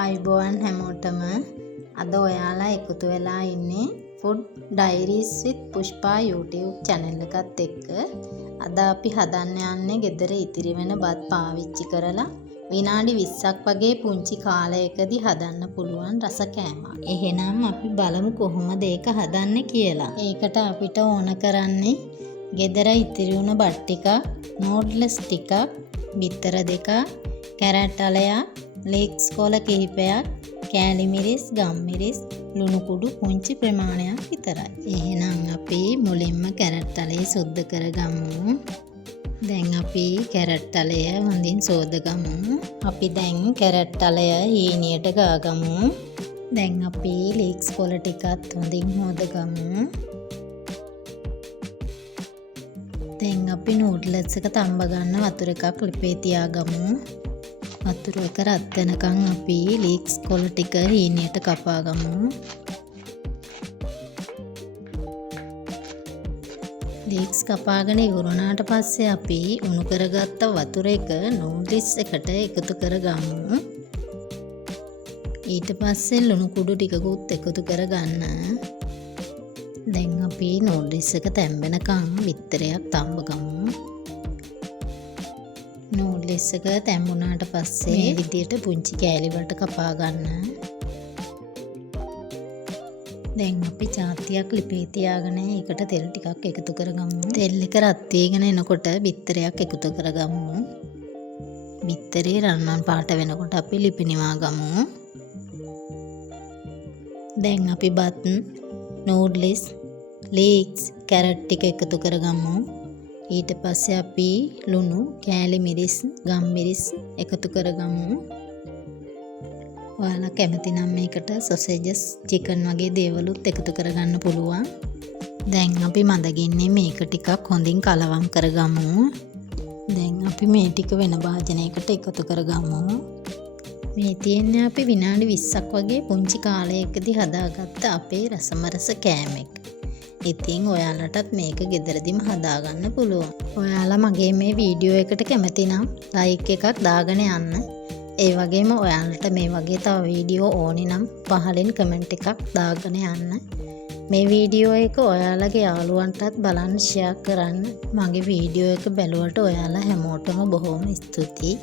ආයුබෝවන් හැමෝටම අද ඔයාලා එකතු වෙලා ඉන්නේ Food Diaries with Pushpa YouTube channel එකත් එක්ක. අද අපි හදන්න යන්නේ ගෙදර ඉතිරි වෙන බත් පාවිච්චි කරලා විනාඩි 20ක් වගේ පුංචි කාලයකදී හදන්න පුළුවන් රස කෑමක්. එහෙනම් අපි බලමු කොහොමද ඒක හදන්නේ කියලා. ඒකට අපිට ඕන කරන්නේ ගෙදර ඉතිරි වුණ බත් ටිකක්, නූඩ්ල්ස් ටිකක්, බිත්තර දෙකක්, කැරට් අලයක්, ලේක්ස් කොළ කිහිපයක්, කෑලි මිරිස්, ගම් මිරිස්, ලුණු කුඩු පුංචි ප්‍රමාණයක් විතරයි. එහෙනම් අපි මුලින්ම කැරට් අලය සුද්ධ කරගමු. දැන් අපි කැරට් අලය හොඳින් සෝදගමු. අපි දැන් කැරට් අලය හීනියට ගාගමු. දැන් අපි ලේක්ස් කොළ ටිකත් හොඳින් හොදගමු. දැන් අපි නූඩ්ල්ස් එක තඹ ගන්න වතුර එකක් ලිපේ තියාගමු. වතුර එක රත් වෙනකන් අපි ලීක්ස් කොළ ටික හීනියට කපාගමු. ලීක්ස් කපාගෙන ඉවරුණාට පස්සේ අපි උණු කරගත්ත වතුර එක නූඩ්ල්ස් එකට එකතු කරගමු. ඊට පස්සේ ලුණු කුඩු ටිකකුත් එකතු කරගන්න. දැන් අපි නූඩ්ල්ස් එක තැම්බෙනකන් බිත්තරයක් තඹගමු. නූඩ්ල්ස් එක තැම්බුණාට පස්සේ මේ විදියට පුංචි කෑලි වලට කපා ගන්න. දැන් අපි චාතියක් ලිපේ තියාගෙන ඒකට තෙල් ටිකක් එකතු කරගමු. තෙල් එක රත් වීගෙන එනකොට බිත්තරයක් එකතු කරගමු. බිත්තරේ රන්වන් පාට වෙනකොට අපි ලිපි නිවා ගමු. දැන් අපි බත්, නූඩ්ල්ස්, ලීක්ස්, කැරට් ටික එකතු කරගමු. ඊට පස්සේ අපි ලුණු, කෑලි මිරිස්, ගම් මිරිස් එකතු කරගමු. ඔයාලා කැමති නම් මේකට සොසේජස්, චිකන් වගේ දේවලුත් එකතු කරගන්න පුළුවන්. දැන් අපි මදගින්නේ මේක ටිකක් හොඳින් කලවම් කරගමු. දැන් අපි මේ ටික වෙන භාජනයකට එකතු කරගමු. මේ තියෙන්නේ අපි විනාඩි 20ක් වගේ පුංචි කාලයකදී හදාගත්ත අපේ රසමරස කෑමක්. ඉතින් ඔයාලටත් මේක ගෙදරදිම හදාගන්න පුළුවන්. ඔයාලා මගේ මේ වීඩියෝ එකට කැමති නම් ලයික් එකක් දාගෙන යන්න. ඒ වගේම ඔයාලට මේ වගේ තව වීඩියෝ ඕනි නම් පහලින් කමෙන්ට් එකක් දාගෙන යන්න. මේ වීඩියෝ එක ඔයාලගේ යාළුවන්ටත් බලන්න ෂෙයා කරන්න. මගේ වීඩියෝ එක බැලුවට ඔයාලා හැමෝටම බොහොම ස්තුතියි.